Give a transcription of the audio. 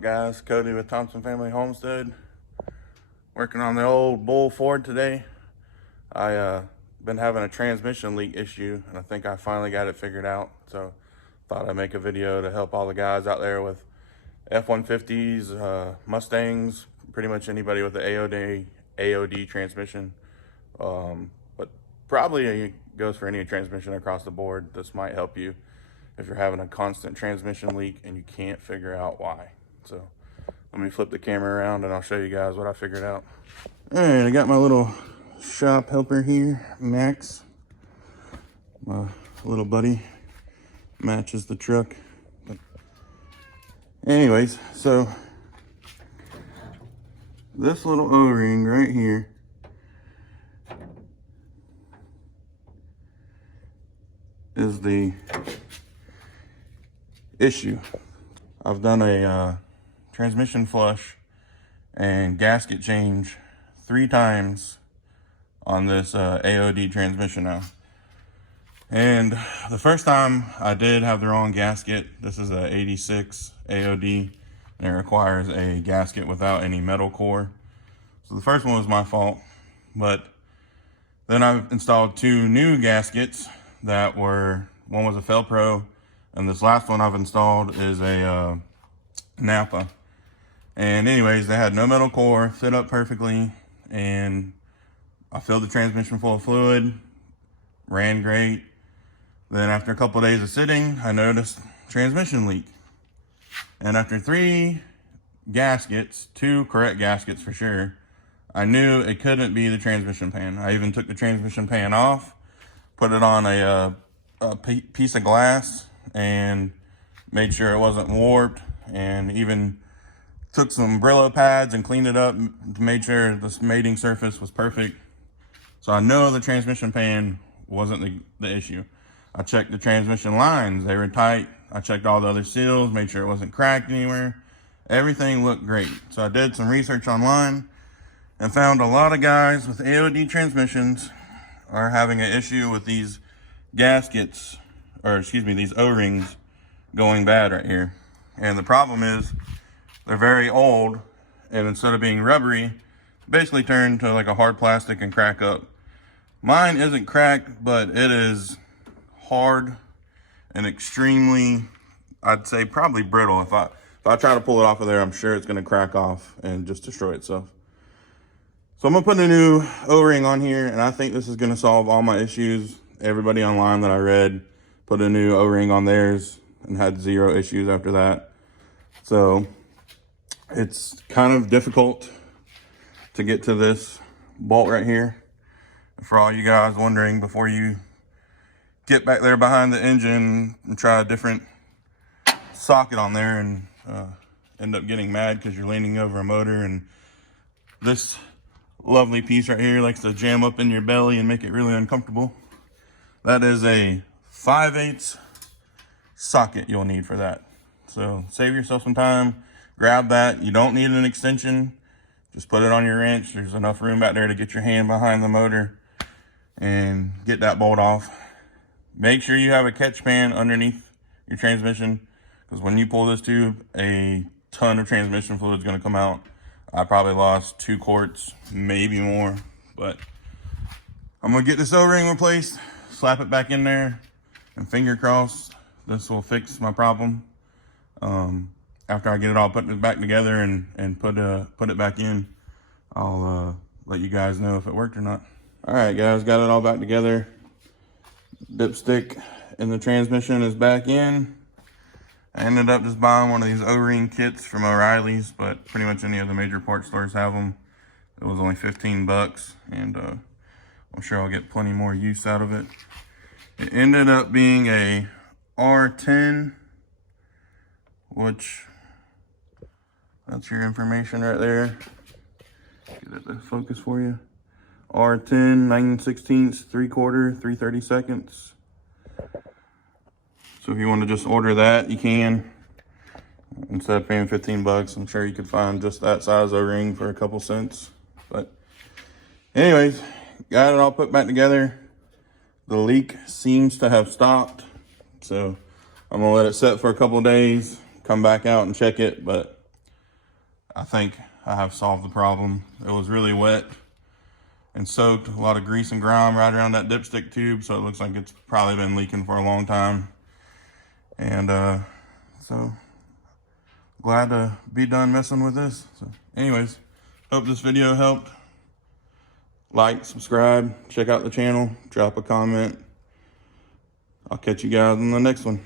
up, guys? Cody with Thompson Family Homestead. Working on the old Bull Ford today. I been having a transmission leak issue, and I think I finally got it figured out. So thought I'd make a video to help all the guys out there with F-150s, Mustangs, pretty much anybody with the AOD transmission. But probably it goes for any transmission across the board. This might help you if you're having a constant transmission leak and you can't figure out why. So let me flip the camera around and I'll show you guys what I figured out. All right, I got my little shop helper here, Max. My little buddy matches the truck. But anyways, so this little O-ring right here is the issue. I've done a transmission flush and gasket change 3 times on this AOD transmission now. And the first time I did have the wrong gasket. This is a 86 AOD and it requires a gasket without any metal core. So the first one was my fault, but then I've installed 2 new gaskets that were, one was a Felpro, and this last one I've installed is a Napa. And anyways, they had no metal core, fit up perfectly, and I filled the transmission full of fluid, ran great. Then after a couple of days of sitting, I noticed transmission leak. And after 3 gaskets, 2 correct gaskets for sure, I knew it couldn't be the transmission pan. I even took the transmission pan off, put it on a piece of glass, and made sure it wasn't warped, and even took some Brillo pads and cleaned it up, made sure this mating surface was perfect. So I know the transmission pan wasn't the issue. I checked the transmission lines, they were tight. I checked all the other seals, made sure it wasn't cracked anywhere. Everything looked great. So I did some research online and found a lot of guys with AOD transmissions are having an issue with these gaskets, or excuse me, these O-rings going bad right here. And the problem is they're very old, and instead of being rubbery, basically turn to like a hard plastic and crack up. Mine isn't cracked, but it is hard and extremely, I'd say probably brittle. If I try to pull it off of there, I'm sure it's gonna crack off and just destroy itself. So I'm gonna put a new O-ring on here, and I think this is gonna solve all my issues. Everybody online that I read put a new O-ring on theirs and had 0 issues after that. So it's kind of difficult to get to this bolt right here. For all you guys wondering, before you get back there behind the engine and try a different socket on there and end up getting mad because you're leaning over a motor and this lovely piece right here likes to jam up in your belly and make it really uncomfortable. That is a 5/8 socket you'll need for that. So save yourself some time, grab that. You don't need an extension, just put it on your wrench. There's enough room back there to get your hand behind the motor and get that bolt off. Make sure you have a catch pan underneath your transmission, because when you pull this tube, a ton of transmission fluid is going to come out. I probably lost 2 quarts, maybe more, but I'm going to get this O-ring replaced, slap it back in there, and finger crossed this will fix my problem. After I get it all put back together and put it back in, I'll let you guys know if it worked or not. All right, guys, got it all back together. Dipstick in the transmission is back in. I ended up just buying one of these O-ring kits from O'Reilly's, but pretty much any of the major parts stores have them. It was only 15 bucks, and I'm sure I'll get plenty more use out of it. It ended up being a R10, which, that's your information right there. Get it to focus for you. R10, 9/16, 3/4, 3/32. So if you want to just order that, you can. Instead of paying 15 bucks, I'm sure you could find just that size O-ring for a couple cents. But anyways, got it all put back together. The leak seems to have stopped. So I'm gonna let it set for a couple of days, come back out and check it. But I think I have solved the problem. It was really wet and soaked, a lot of grease and grime right around that dipstick tube, so it looks like it's probably been leaking for a long time. And so glad to be done messing with this. So anyways, hope this video helped. Like, subscribe, check out the channel, drop a comment. I'll catch you guys in the next one.